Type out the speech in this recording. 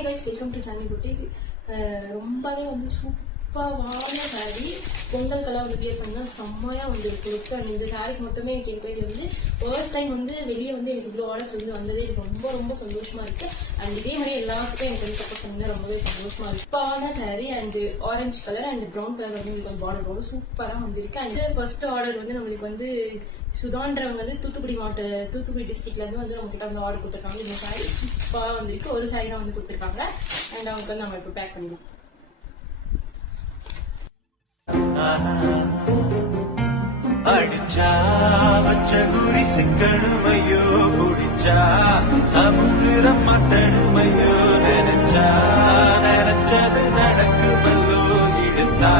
Hi guys, welcome to சாமி boutique. ரொம்பவே வந்து சூப்பரான சாரீ. பொங்கலுக்கெல்லாம் வந்து வியர் பண்ணா செம்மையா வந்து இருக்கு. அண்ட் இந்த சாரீக்கு மட்டுமே எனக்கு என்கொயரி வந்து ஃபர்ஸ்ட் டைம் வந்து வெளியே வந்து எனக்கு இவ்வளோ ஆர்டர்ஸ் வந்து வந்ததே எனக்கு ரொம்ப ரொம்ப சந்தோஷமா இருக்கு. அண்ட் இதே மாதிரி எல்லாத்துக்கும் எனக்கு வந்து சப்போர்ட் பண்ணி ரொம்பவே சந்தோஷமா இருக்கு. சூப்பரான sari and orange colour and brown colour வந்து உங்களுக்கு பார்டர் ரொம்ப சூப்பராக வந்திருக்கு. அண்ட் ஃபர்ஸ்ட் ஆர்டர் வந்து நம்மளுக்கு வந்து சுதான்றவங்க வந்து தூத்துக்குடி டிஸ்ட்ரிக்ட்ல இருந்து வந்து நம்ம கிட்ட வந்து ஆர்டர் கொடுத்துருக்காங்க. இந்த சாரி சூப்பராக வந்துருக்கு. ஒரு சாரி தான் வந்து கொடுத்துருக்காங்க. அண்ட் அவங்க வந்து நம்ம இப்போ பேக் பண்ணிடலாம். அடிச்சா வச்ச குறி சிக்கணுமையோ குடிச்சா சமுத்திரம் மட்டணுமையோ நினைச்சது நடக்குமல்லோ இழுத்தா